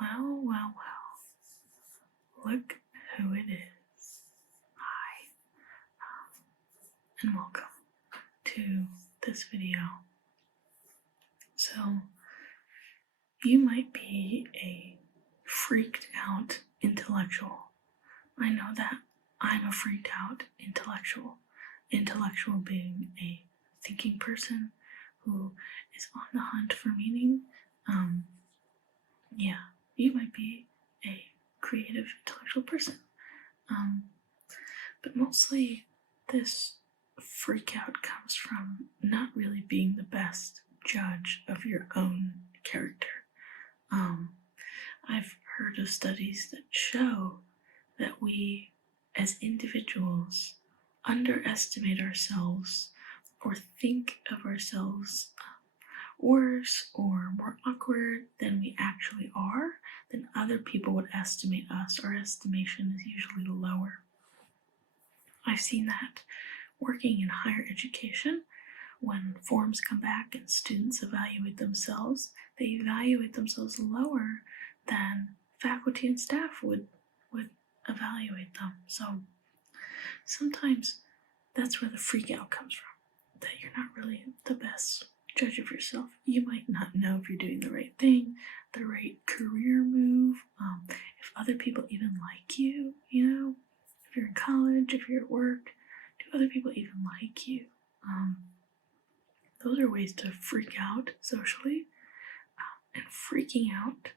Well, well, well. Look who it is. Hi, and welcome to this video. So, you might be a freaked out intellectual. I know that I'm a freaked out intellectual. Intellectual being a thinking person who is on the hunt for meaning. Yeah, you might be a creative intellectual person. But mostly this freak out comes from not really being the best judge of your own character. I've heard of studies that show that we as individuals underestimate ourselves or think of ourselves worse or more awkward than we actually are, than other people would estimate us. Our estimation is usually lower. I've seen that working in higher education. When forms come back and students evaluate themselves, they evaluate themselves lower than faculty and staff would evaluate them. So sometimes that's where the freak out comes from, that you're not really the best judge of yourself. You might not know if you're doing the right thing, the right career move, if other people even like you, if you're in college, if you're at work, do other people even like you? Those are ways to freak out socially. And freaking out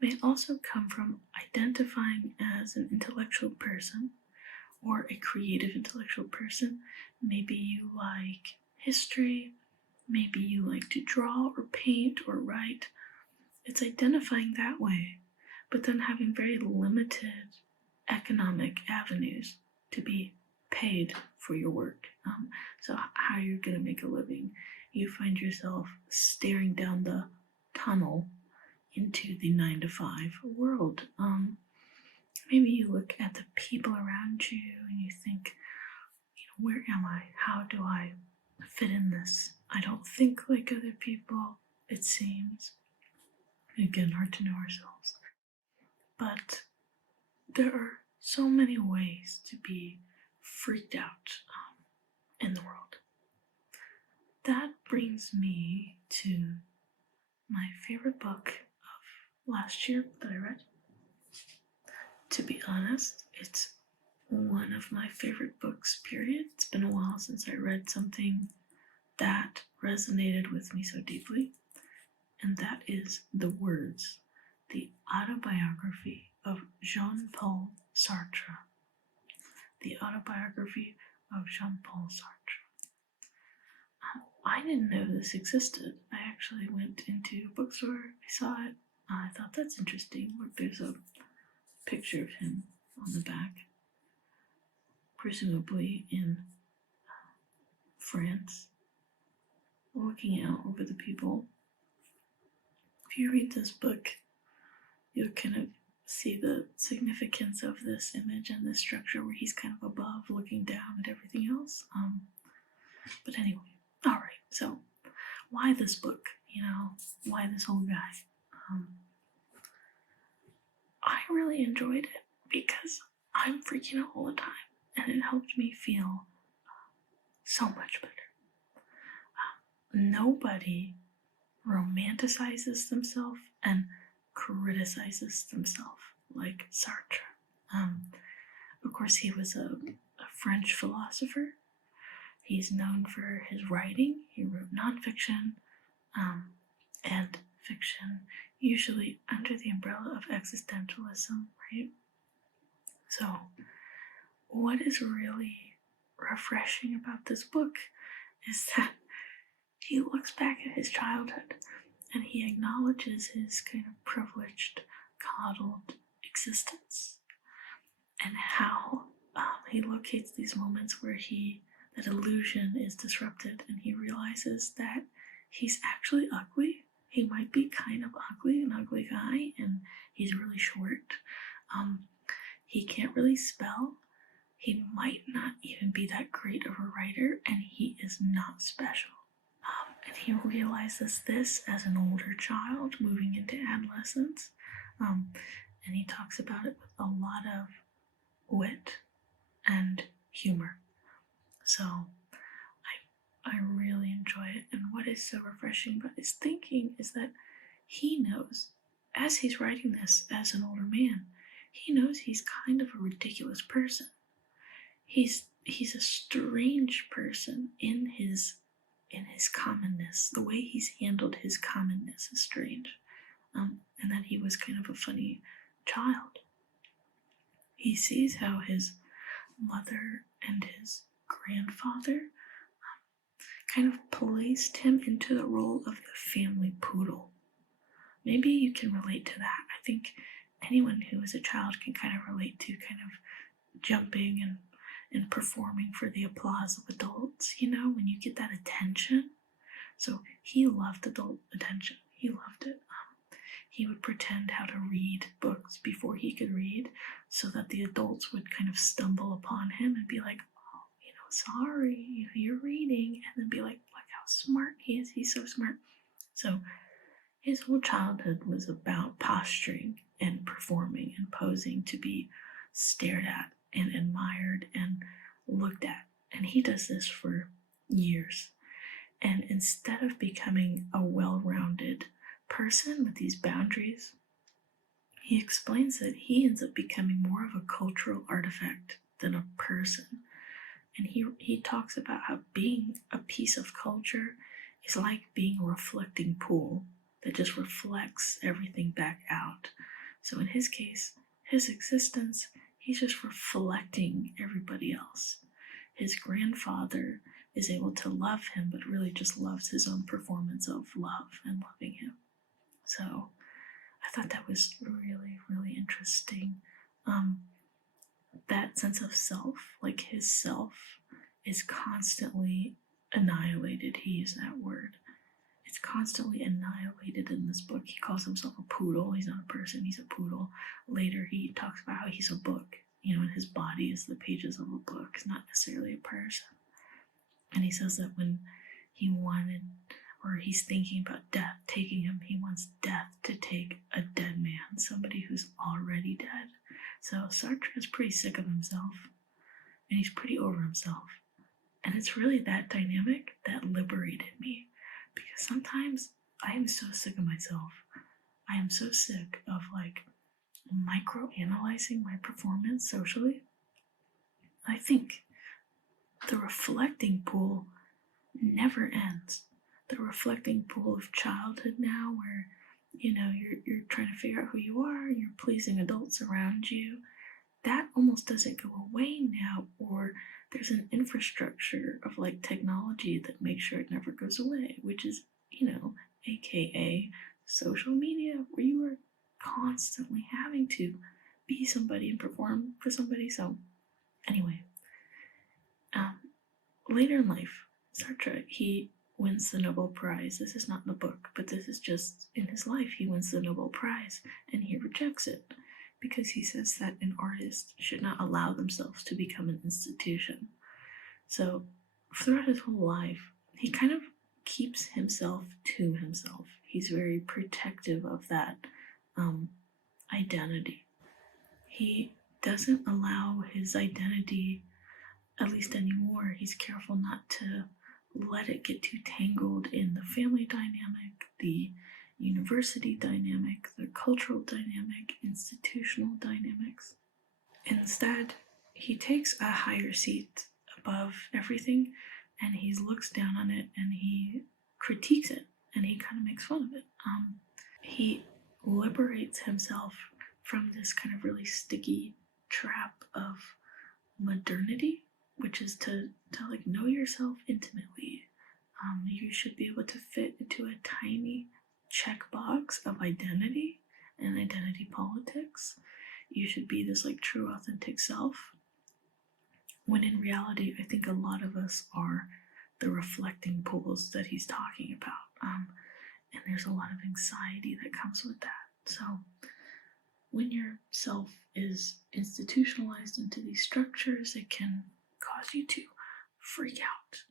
may also come from identifying as an intellectual person or a creative intellectual person. Maybe you like history, maybe you like to draw or paint or write. It's identifying that way, but then having very limited economic avenues to be paid for your work. So how you're going to make a living. You find yourself staring down the tunnel into the 9-to-5 world. Maybe you look at the people around you and you think, where am I? How do I fit in this? I don't think like other people, it seems. Again, hard to know ourselves. But there are so many ways to be freaked out in the world. That brings me to my favorite book of last year that I read. To be honest, it's one of my favorite books, period. It's been a while since I read something that resonated with me so deeply, and that is The Words, the autobiography of Jean-Paul Sartre. The autobiography of Jean-Paul Sartre. I didn't know this existed. I actually went into a bookstore, I saw it, I thought that's interesting. Look, there's a picture of him on the back, presumably in France, looking out over the people. If you read this book, you'll kind of see the significance of this image and this structure where he's kind of above looking down at everything else. But anyway, alright, so why this book? Why this whole guy? I really enjoyed it because I'm freaking out all the time, and it helped me feel so much better. Nobody romanticizes themselves and criticizes themselves like Sartre. Of course, he was a French philosopher. He's known for his writing. He wrote nonfiction and fiction, usually under the umbrella of existentialism, right? So, what is really refreshing about this book is that he looks back at his childhood and he acknowledges his kind of privileged, coddled existence, and how he locates these moments where that illusion is disrupted, and he realizes that he's actually ugly. He might be kind of ugly, an ugly guy, and he's really short. He can't really spell. He might not even be that great of a writer, and he is not special. And he realizes this as an older child moving into adolescence, And he talks about it with a lot of wit and humor. So I really enjoy it. And what is so refreshing about his thinking is that he knows, as he's writing this as an older man, he knows he's kind of a ridiculous person. He's a strange person in his commonness. The way he's handled his commonness is strange. And that he was kind of a funny child. He sees how his mother and his grandfather kind of placed him into the role of the family poodle. Maybe you can relate to that. I think anyone who is a child can kind of relate to kind of jumping and performing for the applause of adults, when you get that attention. So he loved adult attention. He loved it. He would pretend how to read books before he could read so that the adults would kind of stumble upon him and be like, oh, sorry, you're reading. And then be like, look how smart he is. He's so smart. So his whole childhood was about posturing and performing and posing to be stared at and admired and looked at. And he does this for years. And instead of becoming a well-rounded person with these boundaries, he explains that he ends up becoming more of a cultural artifact than a person. And he talks about how being a piece of culture is like being a reflecting pool that just reflects everything back out. So in his case, his existence, he's just reflecting everybody else. His grandfather is able to love him, but really just loves his own performance of love and loving him. So I thought that was really, really interesting. That sense of self, like his self, is constantly annihilated. He used that word. It's constantly annihilated in this book. He calls himself a poodle. He's not a person, he's a poodle. Later, he talks about how he's a book, and his body is the pages of a book. It's not necessarily a person. And he says that when he wanted, or he's thinking about death taking him, he wants death to take a dead man, somebody who's already dead. So Sartre is pretty sick of himself, and he's pretty over himself. And it's really that dynamic that liberated me, because sometimes I am so sick of myself. I am so sick of micro-analyzing my performance socially. I think the reflecting pool never ends. The reflecting pool of childhood now, where you're trying to figure out who you are, and you're pleasing adults around you, that almost doesn't go away now, or there's an infrastructure of technology that makes sure it never goes away, which is, aka social media, where you are constantly having to be somebody and perform for somebody. So anyway, later in life, Sartre, he wins the Nobel Prize. This is not in the book, but this is just in his life. He wins the Nobel Prize, and he rejects it because he says that an artist should not allow themselves to become an institution. So throughout his whole life, he kind of keeps himself to himself. He's very protective of that identity. He doesn't allow his identity, at least anymore, he's careful not to let it get too tangled in the family dynamic, the university dynamic, the cultural dynamic, institutional dynamics. Instead, he takes a higher seat above everything, and he looks down on it, and he critiques it, and he kind of makes fun of it. He liberates himself from this kind of really sticky trap of modernity, which is to know yourself intimately. You should be able to fit into a tiny checkbox of identity and identity politics. You should be this true authentic self, when in reality I think a lot of us are the reflecting pools that he's talking about, and there's a lot of anxiety that comes with that. So when your self is institutionalized into these structures, it can cause you to freak out.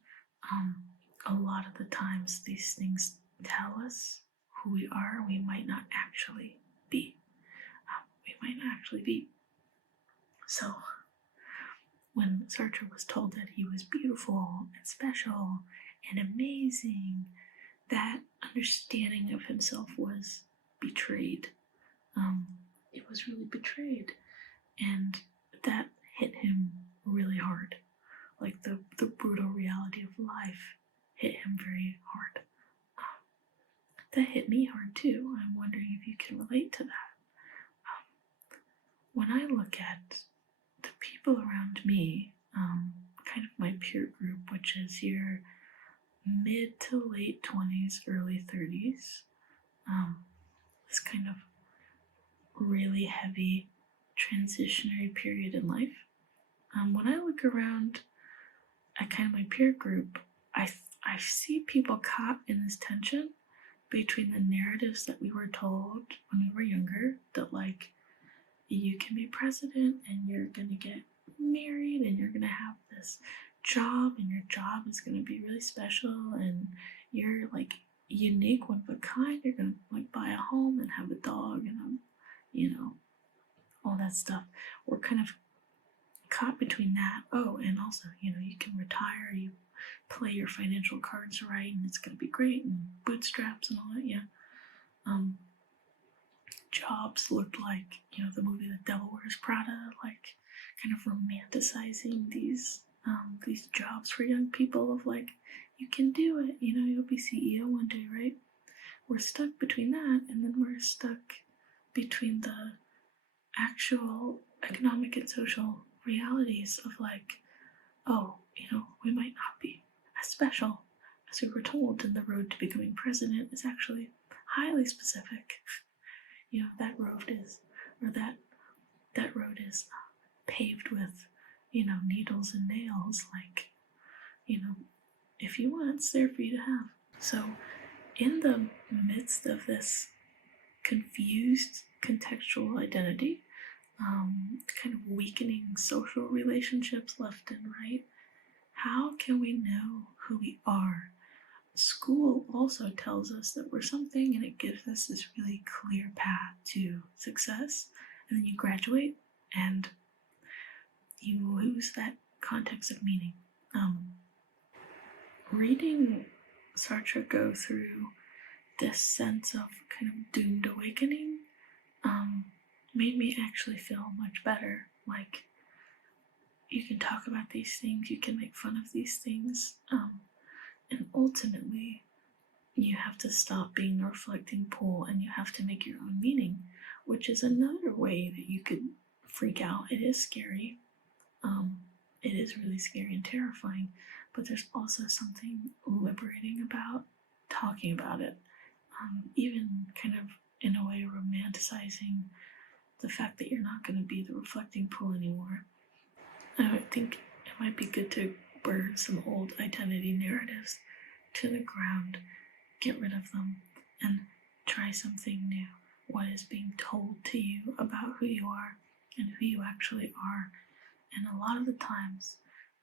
A lot of the times these things tell us who we are, we might not actually be. actually be. So when Sartre was told that he was beautiful and special and amazing, that understanding of himself was betrayed. It was really betrayed, and that hit him really hard. Like the brutal reality of life hit him very hard. That hit me hard too. I'm wondering if you can relate to that. When I look at the people around me, kind of my peer group, which is your mid to late 20s, early 30s, this kind of really heavy transitionary period in life. When I look around at kind of my peer group, I see people caught in this tension between the narratives that we were told when we were younger, that like you can be president and you're gonna get married and you're gonna have this job and your job is gonna be really special and you're like unique, one of a kind. You're gonna like buy a home and have a dog and all that stuff. We're kind of caught between that. Oh, and also, you can retire, you play your financial cards right, and it's gonna be great, and bootstraps and all that. Yeah. Jobs looked like, the movie The Devil Wears Prada, like kind of romanticizing these jobs for young people of like, you can do it, you'll be CEO one day, right? We're stuck between that, and then we're stuck between the actual economic and social realities of like, oh, we might not be as special as we were told, and the road to becoming president is actually highly specific. That road is paved with, needles and nails. Like, if you want, it's there for you to have. So, in the midst of this confused contextual identity, kind of weakening social relationships left and right, how can we know who we are? School also tells us that we're something, and it gives us this really clear path to success, and then you graduate and you lose that context of meaning. Reading Sartre go through this sense of kind of doomed awakening made me actually feel much better. Like, you can talk about these things, you can make fun of these things, and ultimately you have to stop being the reflecting pool and you have to make your own meaning, which is another way that you could freak out. It is scary. It is really scary and terrifying, but there's also something liberating about talking about it, even kind of in a way romanticizing the fact that you're not going to be the reflecting pool anymore. I think it might be good to burn some old identity narratives to the ground, get rid of them, and try something new. What is being told to you about who you are and who you actually are. And a lot of the times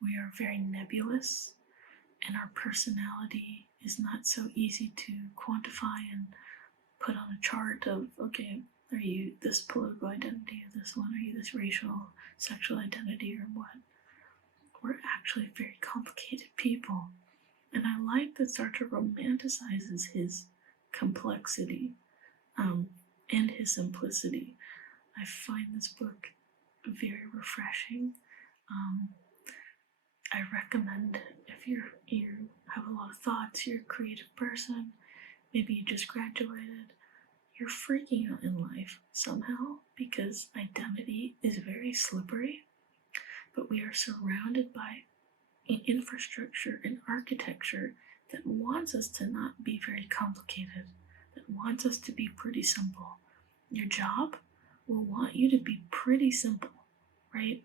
we are very nebulous, and our personality is not so easy to quantify and put on a chart of, okay, are you this political identity or this one? Are you this racial, sexual identity or what? We're actually very complicated people. And I like that Sartre romanticizes his complexity and his simplicity. I find this book very refreshing. I recommend if you have a lot of thoughts, you're a creative person, maybe you just graduated, you're freaking out in life somehow because identity is very slippery, but we are surrounded by an infrastructure and architecture that wants us to not be very complicated, that wants us to be pretty simple. Your job will want you to be pretty simple, right?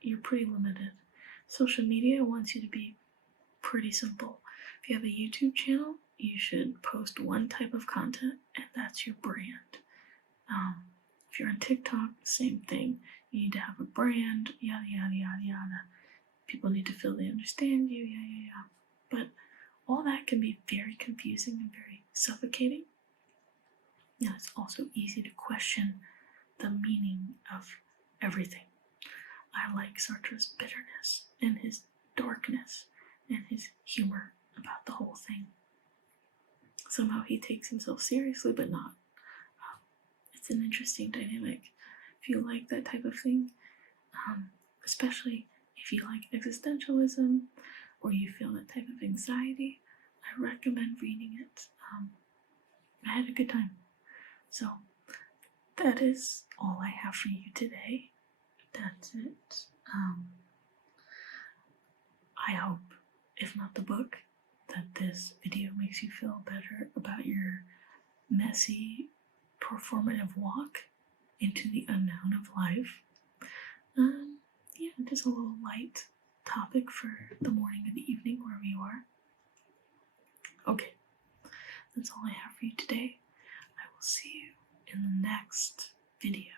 You're pretty limited. Social media wants you to be pretty simple. If you have a YouTube channel, you should post one type of content, and that's your brand. If you're on TikTok, same thing. You need to have a brand, yada, yada, yada, yada. People need to feel they understand you, yeah. But all that can be very confusing and very suffocating. Now, it's also easy to question the meaning of everything. I like Sartre's bitterness and his darkness and his humor about the whole thing. Somehow he takes himself seriously, but not. It's an interesting dynamic. If you like that type of thing, especially if you like existentialism or you feel that type of anxiety, I recommend reading it. I had a good time. So that is all I have for you today. That's it. I hope, if not the book, that this video makes you feel better about your messy, performative walk into the unknown of life. Yeah, just a little light topic for the morning or the evening, wherever you are. Okay, that's all I have for you today. I will see you in the next video.